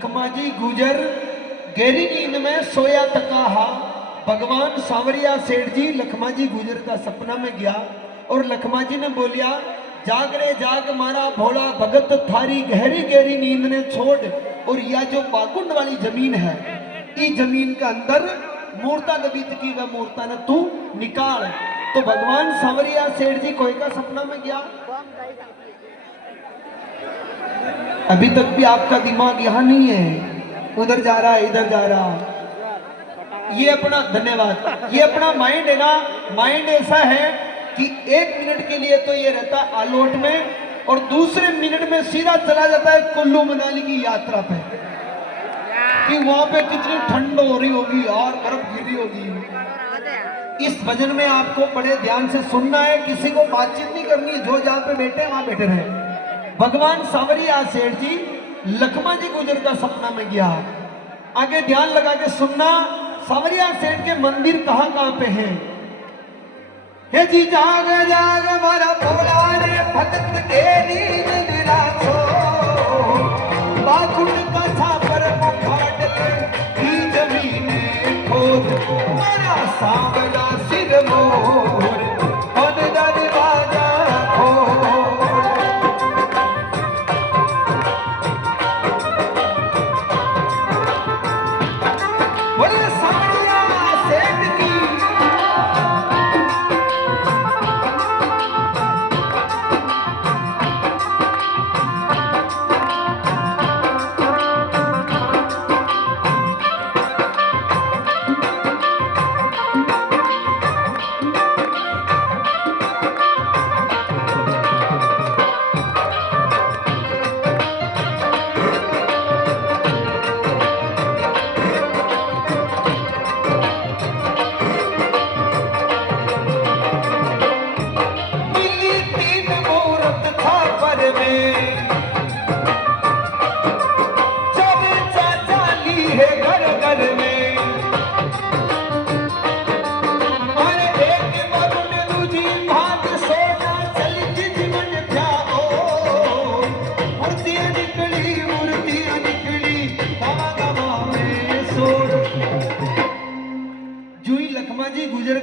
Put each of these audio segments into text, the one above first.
लखमाजी गुजर गहरी नींद में सोया तकाहा। भगवान सांवरिया सेठ जी लखमाजी गुजर का सपना में गया और लखमाजी ने बोलिया, जाग रे जाग मारा भोला भगत, थारी गहरी गहरी नींद ने छोड़ और यह जो बाकुंड वाली जमीन है, इस जमीन के अंदर मूर्ता दबित की वह मूर्ता ने तू निकाल। तो भगवान सांवरिया सेठ जी कोई का सपना में गया। अभी तक भी आपका दिमाग यहाँ नहीं है, उधर जा रहा है, इधर जा रहा। ये अपना, धन्यवाद, ये अपना माइंड है ना, माइंड ऐसा है कि 1 मिनट के लिए तो ये रहता है आलोट में और दूसरे मिनट में सीधा चला जाता है कुल्लू मनाली की यात्रा पे कि वहां पे कितनी ठंड हो रही होगी और बर्फ गिर रही होगी। इस भजन में आपको बड़े ध्यान से सुनना है, किसी को बातचीत नहीं करनी, जो जहां पे बैठे वहां बैठे रहे। भगवान सांवरिया सेठ जी लखमाजी गुजर का सपना में गया। आगे ध्यान लगा के सुनना, सांवरिया सेठ के मंदिर कहां कहां पे हैं। हे जी जाग जाग मारा भोला रे भगत के नींद निराशो, बाकुंड का छापर मुखाट की जमीन खोद, मारा सांवला सिर मोर पद दरवाजा खोल।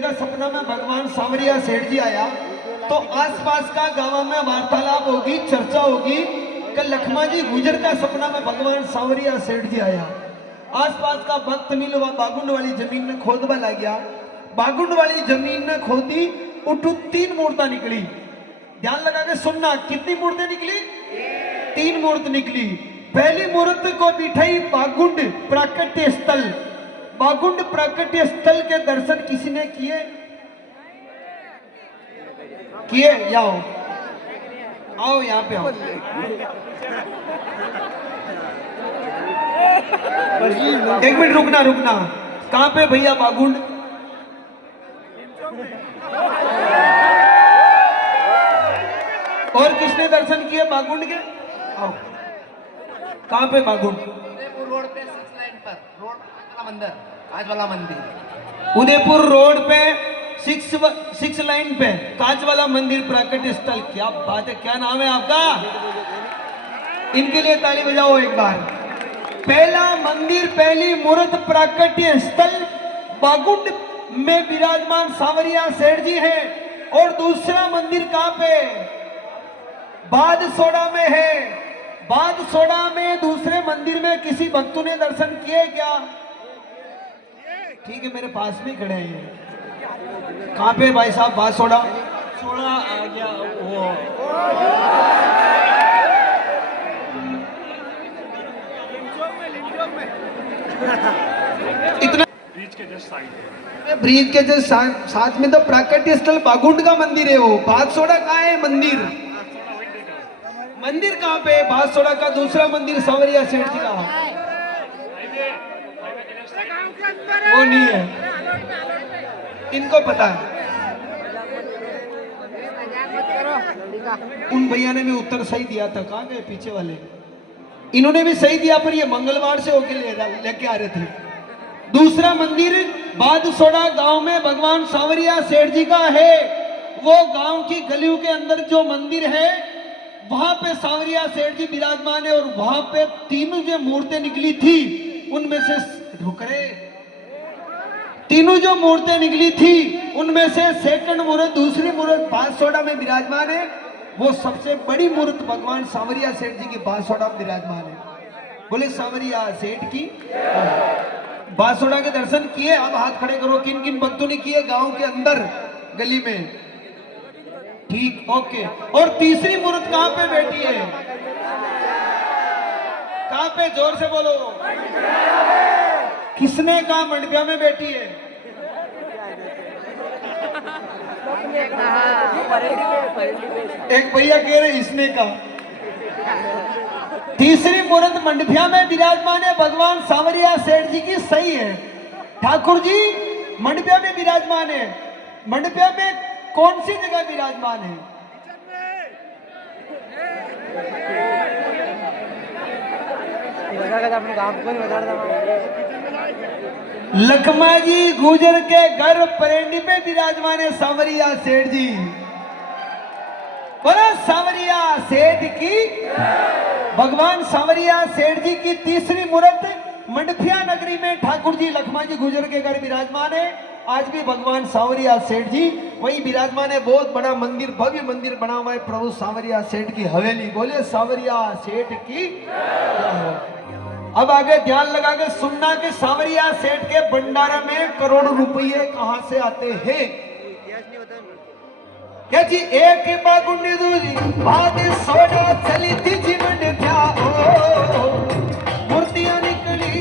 सपना में भगवान सांवरिया सेठ जी आया तो आसपास का गांव में वार्तालाप होगी, चर्चा होगी कि लखमाजी गुजर का सपना में भगवान सांवरिया सेठ जी आया। आसपास का भक्त मिल हुआ, बागुंड वाली जमीन में खोदवा लग गया। बागुंड वाली जमीन ने खोदी, उठू 3 मूर्ता निकली। ध्यान लगा के सुनना, कितनी मूर्तें निकली? 3 मूर्त निकली। पहली मूर्त को बिठाई बागुंड प्राकट्य स्थल। बागुंड प्राकट्य स्थल के दर्शन किसी ने किए? किए? आओ आओ यहाँ पे आओ। एक मिनट रुकना रुकना, कहाँ पे भैया बागुंड? और किसने दर्शन किए बागुंड के? आओ, कहाँ पे बागुंड? रोड पे 6 लाइन पर, रोड वाला मंदिर, कांच वाला मंदिर। उदयपुर रोड पे 6 लाइन पे कांच वाला मंदिर प्राकट्य स्थल। क्या बात है, क्या नाम है आपका? इनके लिए ताली बजाओ एक बार। पहला मंदिर, पहली मूर्त प्राकट्य स्थल बागुंड में विराजमान सांवरिया सेठ जी है। और दूसरा मंदिर कहां पे? बादसोड़ा में है। बादसोड़ा में दूसरे मंदिर में किसी भक्तों ने दर्शन किए क्या? ठीक है, मेरे पास में खड़े हैं। कहां पे भाई साहब? बादसोड़ा सोड़ा आ गया वो। इतना ब्रिज के जस्ट साइड, ब्रिज के जस्ट साथ में तो प्राकट्य स्थल बागुंड का मंदिर है। वो बादसोड़ा कहाँ है मंदिर? मंदिर कहाँ पे? बादसोड़ा का दूसरा मंदिर सांवरिया सेठ जी का, वो नहीं है, इनको पता है। उन भैया ने भी उत्तर सही दिया था, कहाँ गए पीछे वाले? इन्होंने भी सही दिया, पर ये मंगलवार से होके लेके आ रहे थे। दूसरा मंदिर बादसोड़ा गांव में भगवान सांवरिया सेठ जी का है। वो गांव की गलियों के अंदर जो मंदिर है वहां पे सांवरिया सेठ जी विराजमान है और वहां पे तीनों जो मूर्तें निकली थी उनमें से रुक रहे, तीनों जो मूर्तें निकली थी उनमें से सेकंड मूर्त, दूसरी मूर्त बांसवाड़ा में विराजमान है। वो सबसे बड़ी मूर्त भगवान सांवरिया सेठ जी की बांसवाड़ा में विराजमान है। बोले सांवरिया सेठ की। बांसवाड़ा के दर्शन किए? अब हाथ खड़े करो, किन किन भक्तों ने किए गांव के अंदर गली में? ठीक, ओके। और तीसरी मूर्त कहां पे बैठी है? कहां पे? जोर से बोलो। किसने कहा मंडपिया में बैठी है? एक भैया कह रहे इसने कहा। तीसरी मूर्त मंडपिया में विराजमान है भगवान सांवरिया सेठ जी की, सही है। ठाकुर जी मंडपिया में विराजमान है। मंडपिया में कौन सी जगह विराजमान है? लखमा जी गुजर के घर परेंडी पे विराजमान है सांवरिया सेठ जी। बोला सांवरिया सेठ की। भगवान सांवरिया सेठ जी की तीसरी मूर्त मंडफिया नगरी में ठाकुर जी लखमा जी गुजर के घर विराजमान है। आज भी भगवान सांवरिया सेठ जी वही विराजमान है। बहुत बड़ा मंदिर, भव्य मंदिर बना हुआ है प्रभु सांवरिया सेठ की हवेली। बोले सांवरिया सेठ की। अब आगे ध्यान लगा के सुनना कि सांवरिया सेठ के भंडारा में करोड़ों रुपये कहां से आते हैं। क्या जी? एक बागुंडी दूजी बाद सोडा चली थी जीवन क्या ओ, मूर्तियां निकली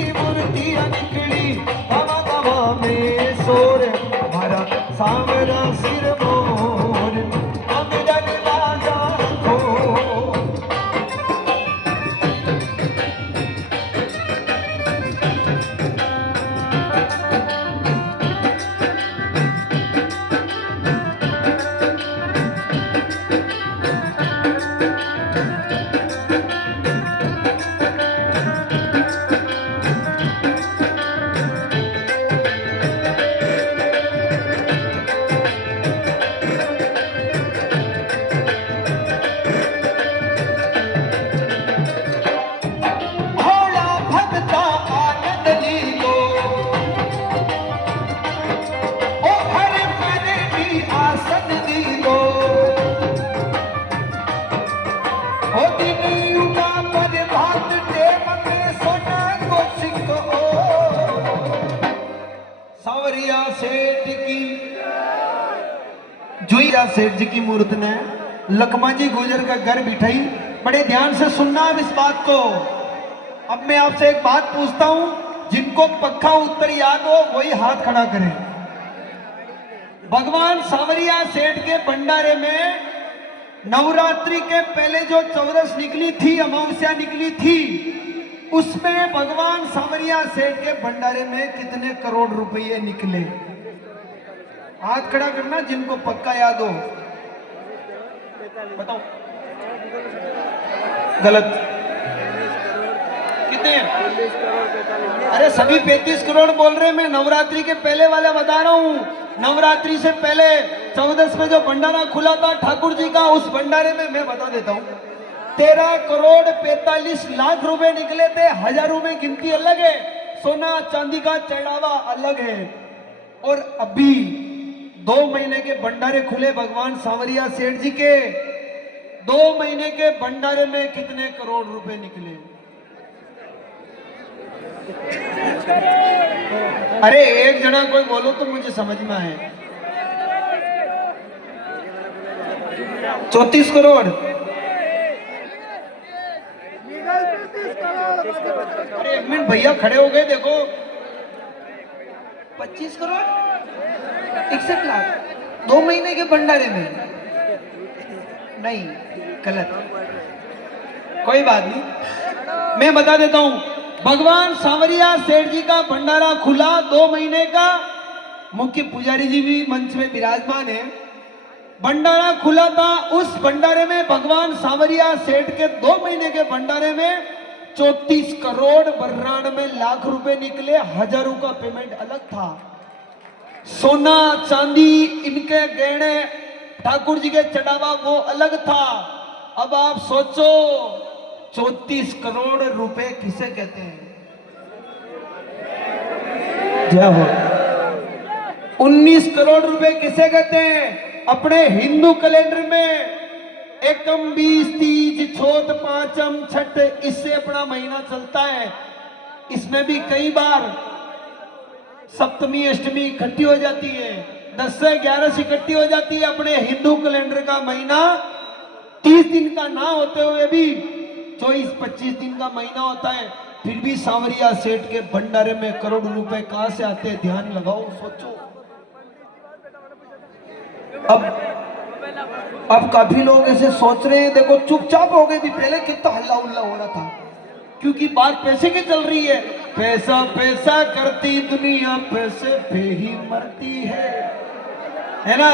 तवा तवा में सोर हमारा सांवरा सिर मोर अमरन लागा हो। सांवरिया सेठ की। जोइया सेठ जी की मूर्त ने लखमा जी गुजर का घर बिठाई। बड़े ध्यान से सुनना अब इस बात को। अब मैं आपसे एक बात पूछता हूं, जिनको पक्का उत्तर याद हो वही हाथ खड़ा करें। भगवान सांवरिया सेठ के भंडारे में नवरात्रि के पहले जो चौदस निकली थी, अमावस्या निकली थी, उसमें भगवान सांवरिया सेठ के भंडारे में कितने करोड़ रुपए निकले? हाथ खड़ा करना जिनको पक्का याद हो। बताओ। गलत। कितने? अरे सभी 35 करोड़ बोल रहे हैं। मैं नवरात्रि के पहले वाला बता रहा हूँ। नवरात्रि से पहले चौदस में जो भंडारा खुला था ठाकुर जी का, उस भंडारे में मैं बता देता हूँ 13 करोड़ 45 लाख रुपए निकले थे। हजारों में गिनती अलग है, सोना चांदी का चढ़ावा अलग है। और अभी 2 महीने के भंडारे खुले भगवान सांवरिया सेठ जी के। 2 महीने के भंडारे में कितने करोड़ रुपए निकले? अरे एक जना कोई बोलो तो मुझे समझ में आए। 34 करोड़। अरे एक मिनट भैया खड़े हो गए, देखो 25 करोड़ 61 लाख 2 महीने के भंडारे में। नहीं, गलत। कोई बात नहीं, मैं बता देता हूं। भगवान सांवरिया सेठ जी का भंडारा खुला 2 महीने का। मुख्य पुजारी जी भी मंच में विराजमान है। भंडारा खुला था, उस भंडारे में भगवान सांवरिया सेठ के 2 महीने के भंडारे में 34 करोड़ 92 लाख रुपए निकले। हजारों का पेमेंट अलग था। सोना चांदी इनके गहने ठाकुर जी के चढ़ावा वो अलग था। अब आप सोचो 34 करोड़ रुपए किसे कहते हैं? जय हो। 19 करोड़ रुपए किसे कहते हैं? अपने हिंदू कैलेंडर में एकम 20 तीज छोट पांचम छठ, इससे अपना महीना चलता है। इसमें भी कई बार सप्तमी अष्टमी इकट्ठी हो जाती है, 10 से 11 से इकट्ठी हो जाती है। अपने हिंदू कैलेंडर का महीना 30 दिन का ना होते हुए भी 24-25 दिन का महीना होता है। फिर भी सांवरिया सेठ के भंडारे में करोड़ रुपए कहां से आते हैं? ध्यान लगाओ, सोचो। अब काफी लोग ऐसे सोच रहे हैं, देखो चुपचाप हो गए भी, पहले कितना हल्ला उल्ला हो रहा था, क्योंकि बात पैसे की चल रही है। पैसा पैसा करती दुनिया पैसे पे ही मरती है ना।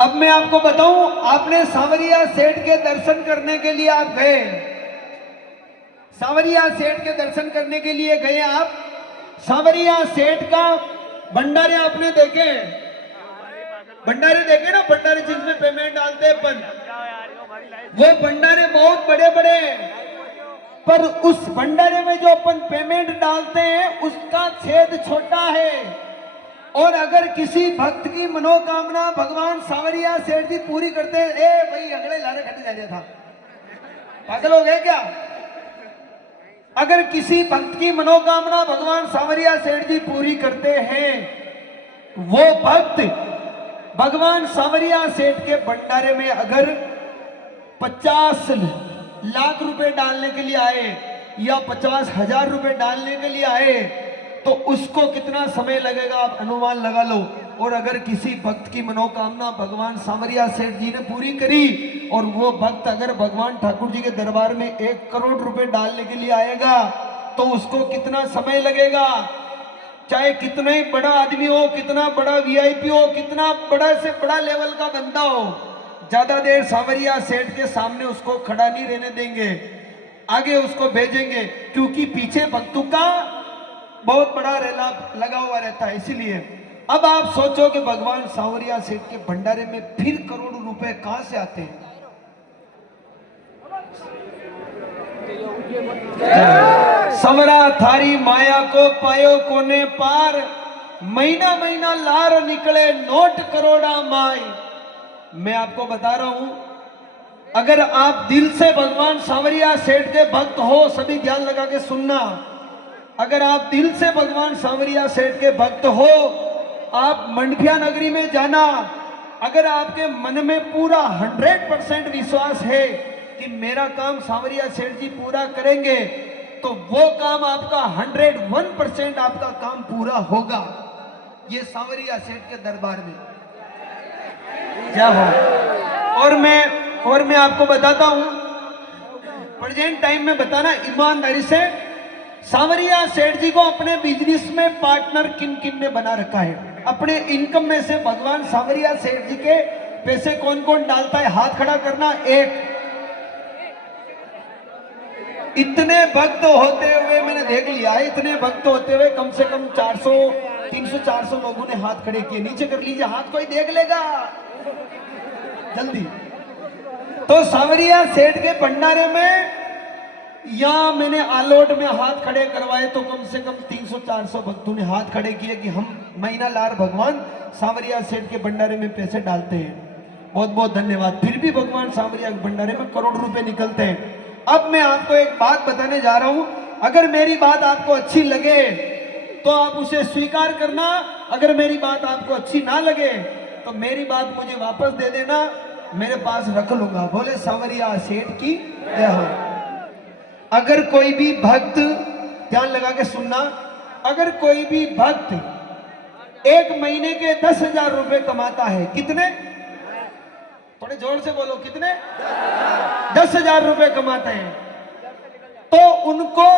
अब मैं आपको बताऊं, आपने सांवरिया सेठ के दर्शन करने के लिए आप गए, सांवरिया सेठ के दर्शन करने के लिए गए आप, सांवरिया सेठ का भंडारे आपने देखे, भंडारे देखे ना, भंडारे जिसमें पेमेंट डालते हैं अपन, वो भंडारे बहुत बड़े बड़े, पर उस भंडारे में जो अपन पेमेंट डालते हैं उसका छेद छोटा है। और अगर किसी भक्त की मनोकामना भगवान सांवरिया सेठ जी पूरी करते हैं, ए भाई अगले लारे खट जा था, पागल हो गए क्या? अगर किसी भक्त की मनोकामना भगवान सांवरिया सेठ जी पूरी करते हैं, वो भक्त भगवान सांवरिया सेठ के भंडारे में अगर 50 लाख रुपए डालने के लिए आए या 50,000 रुपए डालने के लिए आए, तो उसको कितना समय लगेगा आप अनुमान लगा लो। और अगर किसी भक्त की मनोकामना भगवान सांवरिया सेठ जी ने पूरी करी, और वो भक्त अगर भगवान ठाकुर जी के दरबार में 1 करोड़ रुपए डालने के लिए आएगा, तो उसको कितना समय लगेगा? चाहे कितना ही बड़ा आदमी हो, कितना बड़ा वीआईपी हो, कितना बड़ा से बड़ा लेवल का बंदा हो, ज्यादा देर सांवरिया सेठ के सामने उसको खड़ा नहीं रहने देंगे, आगे उसको भेजेंगे, क्योंकि पीछे भक्तों का बहुत बड़ा रेला लगा हुआ रहता है। इसीलिए अब आप सोचो कि भगवान सांवरिया सेठ के भंडारे में फिर करोड़ रुपए कहां से आते हैं? समरा थारी माया को पायो कोने पार, महीना महीना लार निकले नोट करोड़ा माई। मैं आपको बता रहा हूं, अगर आप दिल से भगवान सांवरिया सेठ के भक्त हो, सभी ध्यान लगा के सुनना, अगर आप दिल से भगवान सांवरिया सेठ के भक्त हो, आप मंडफिया नगरी में जाना, अगर आपके मन में पूरा 100% विश्वास है कि मेरा काम सांवरिया सेठ जी पूरा करेंगे, तो वो काम आपका 101% आपका काम पूरा होगा। ये सांवरिया सेठ के दरबार में क्या हो। और मैं आपको बताता हूं, प्रेजेंट टाइम में बताना ईमानदारी से, सांवरिया सेठ जी को अपने बिजनेस में पार्टनर किन किन ने बना रखा है? अपने इनकम में से भगवान सांवरिया सेठ जी के पैसे कौन कौन डालता है? हाथ खड़ा करना। एक, इतने भक्त होते हुए मैंने देख लिया है, इतने भक्त होते हुए कम से कम 300-400 लोगों ने हाथ खड़े किए। नीचे कर लीजिए हाथ, कोई देख लेगा जल्दी। तो सांवरिया सेठ के भंडारे में या मैंने आलोट में हाथ खड़े करवाए तो कम से कम 300-400 भक्तों ने हाथ खड़े किए कि हम महीना लार भगवान सांवरिया सेठ के भंडारे में पैसे डालते हैं। बहुत बहुत धन्यवाद। फिर भी भगवान सांवरिया के भंडारे में करोड़ रुपए निकलते हैं। अब मैं आपको एक बात बताने जा रहा हूं, अगर मेरी बात आपको अच्छी लगे तो आप उसे स्वीकार करना, अगर मेरी बात आपको अच्छी ना लगे तो मेरी बात मुझे वापस दे देना, मेरे पास रख लूंगा। बोले सांवरिया सेठ की जय हो। अगर कोई भी भक्त, ध्यान लगा के सुनना, अगर कोई भी भक्त 1 महीने के 10,000 रुपए कमाता है, कितने? थोड़े जोर से बोलो, कितने? 10,000 रुपए कमाते हैं, तो उनको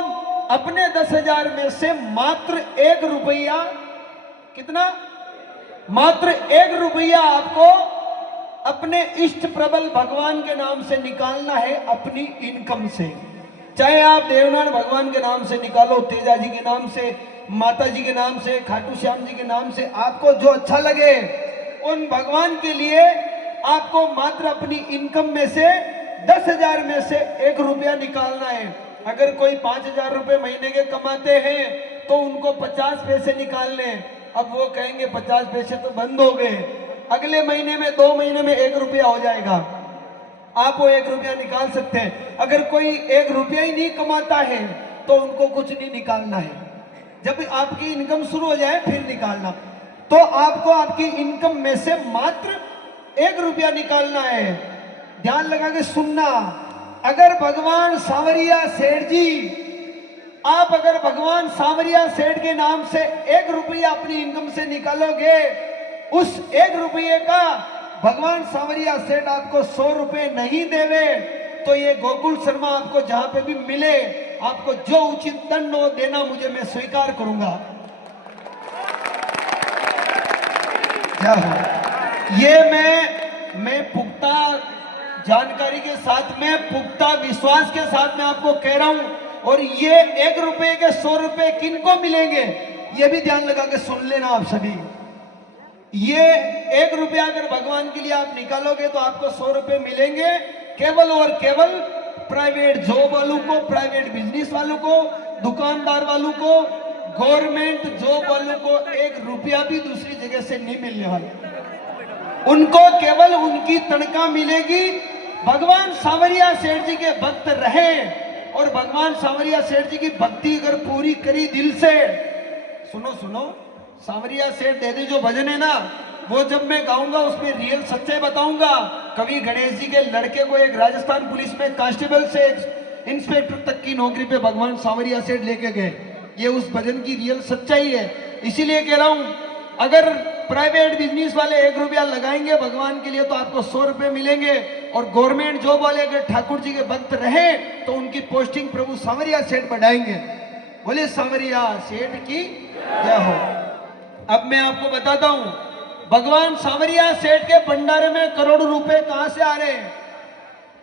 अपने 10,000 में से मात्र 1 रुपया, कितना? मात्र 1 रुपया आपको अपने इष्ट प्रबल भगवान के नाम से निकालना है, अपनी इनकम से। चाहे आप देवनाथ भगवान के नाम से निकालो, तेजा जी के नाम से, माता जी के नाम से, खाटू श्याम जी के नाम से, आपको जो अच्छा लगे उन भगवान के लिए आपको मात्र अपनी इनकम में से 10,000 में से 1 रुपया निकालना है। अगर कोई 5,000 रुपए महीने के कमाते हैं तो उनको 50 पैसे निकालने। अब वो कहेंगे 50 पैसे तो बंद हो गए, अगले महीने में 2 महीने में 1 रुपया हो जाएगा, आप वो 1 रुपया निकाल सकते हैं। अगर कोई 1 रुपया ही नहीं कमाता है तो उनको कुछ नहीं निकालना है। जब आपकी इनकम शुरू हो जाए फिर निकालना। तो आपको आपकी इनकम में से मात्र 1 रुपया निकालना है। ध्यान लगा के सुनना। अगर भगवान सांवरिया सेठ जी, आप अगर भगवान सांवरिया सेठ के नाम से 1 रुपया अपनी इनकम से निकालोगे, उस 1 रुपये का भगवान सांवरिया सेठ आपको 100 रुपए नहीं देवे तो ये गोकुल शर्मा आपको जहां पे भी मिले, आपको जो उचित दंड हो देना मुझे, मैं स्वीकार करूंगा। ये मैं पुख्ता जानकारी के साथ में, पुख्ता विश्वास के साथ में आपको कह रहा हूं। और ये 1 रुपए के 100 रुपए किनको मिलेंगे ये भी ध्यान लगा के सुन लेना आप सभी। ये 1 रुपया अगर भगवान के लिए आप निकालोगे तो आपको 100 रुपए मिलेंगे केवल और केवल प्राइवेट जॉब वालों को, प्राइवेट बिजनेस वालों को, दुकानदार वालों को, गवर्नमेंट जॉब वालों को 1 रुपया भी दूसरी जगह से नहीं मिलने वाला। उनको केवल उनकी तनख्वाह मिलेगी। भगवान सांवरिया सेठ जी के भक्त रहे और भगवान सांवरिया सेठ जी की भक्ति अगर पूरी करी दिल से, सुनो सांवरिया सेठ दे जो भजन है ना, वो जब मैं गाऊंगा उसमें रियल सच्चाई बताऊंगा। कवि गणेश जी के लड़के को एक राजस्थान पुलिस में कांस्टेबल से इंस्पेक्टर तक की नौकरी पे भगवान सांवरिया सेठ लेके गए। ये उस भजन की रियल सच्चाई है। इसीलिए कह रहा हूं, अगर प्राइवेट बिजनेस वाले 1 रुपया लगाएंगे भगवान के लिए तो आपको 100 रुपए मिलेंगे। और गवर्नमेंट जॉब वाले अगर ठाकुर जी के भक्त रहे तो उनकी पोस्टिंग प्रभु सांवरिया सेठ बढ़ाएंगे। बोले सांवरिया सेठ की जय हो। अब मैं आपको बताता हूं, भगवान सांवरिया सेठ के भंडारे में करोड़ों रुपए कहां से आ रहे हैं।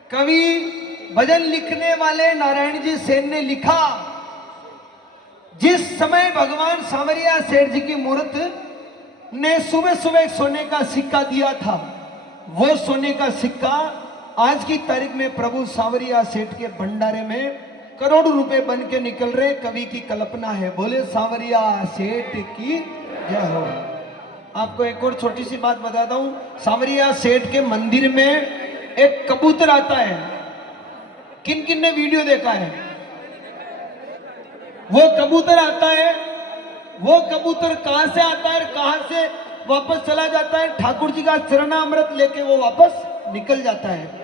कवि भजन लिखने वाले नारायण जी सेन ने लिखा, जिस समय भगवान सांवरिया सेठ जी की मूर्त ने सुबह सुबह सोने का सिक्का दिया था, वो सोने का सिक्का आज की तारीख में प्रभु सांवरिया सेठ के भंडारे में करोड़ों रुपए बन के निकल रहे। कवि की कल्पना है। बोले सांवरिया सेठ की जय हो। आपको एक और छोटी सी बात बताता हूं, सांवरिया सेठ के मंदिर में एक कबूतर आता है। किन किन ने वीडियो देखा है? वो कबूतर आता है, वो कबूतर कहां से आता है, कहां से वापस चला जाता है? ठाकुर जी का चरणामृत लेके वो वापस निकल जाता है।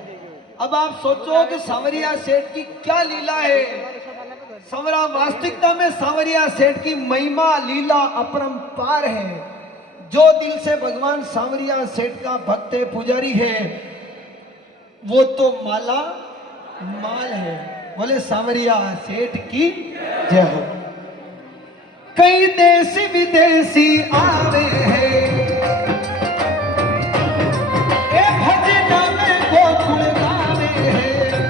अब आप सोचो कि सांवरिया सेठ की क्या लीला है। वास्तविकता में सांवरिया सेठ की महिमा लीला अपरंपार है। जो दिल से भगवान सांवरिया सेठ का भक्त है, पुजारी है, वो तो माला माल है। बोले सांवरिया सेठ की जय हो। कई देश विदेशी आवे हैं, ए भजना में गोकुल गावे हैं,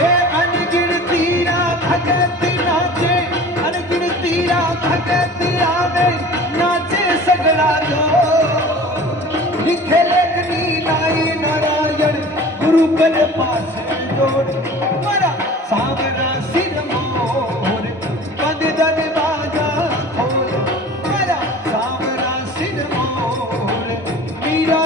ए अनगिनती भगती नाचे, अनगिनती भगती आवे नाचे सगड़ा जो लिखे लेखनी लाई नारायण गुरु के पास जोड़। मेरा सांवरा सिर मोर बंद दन बाजा खोल, मेरा सांवरा सिर मोर मीरा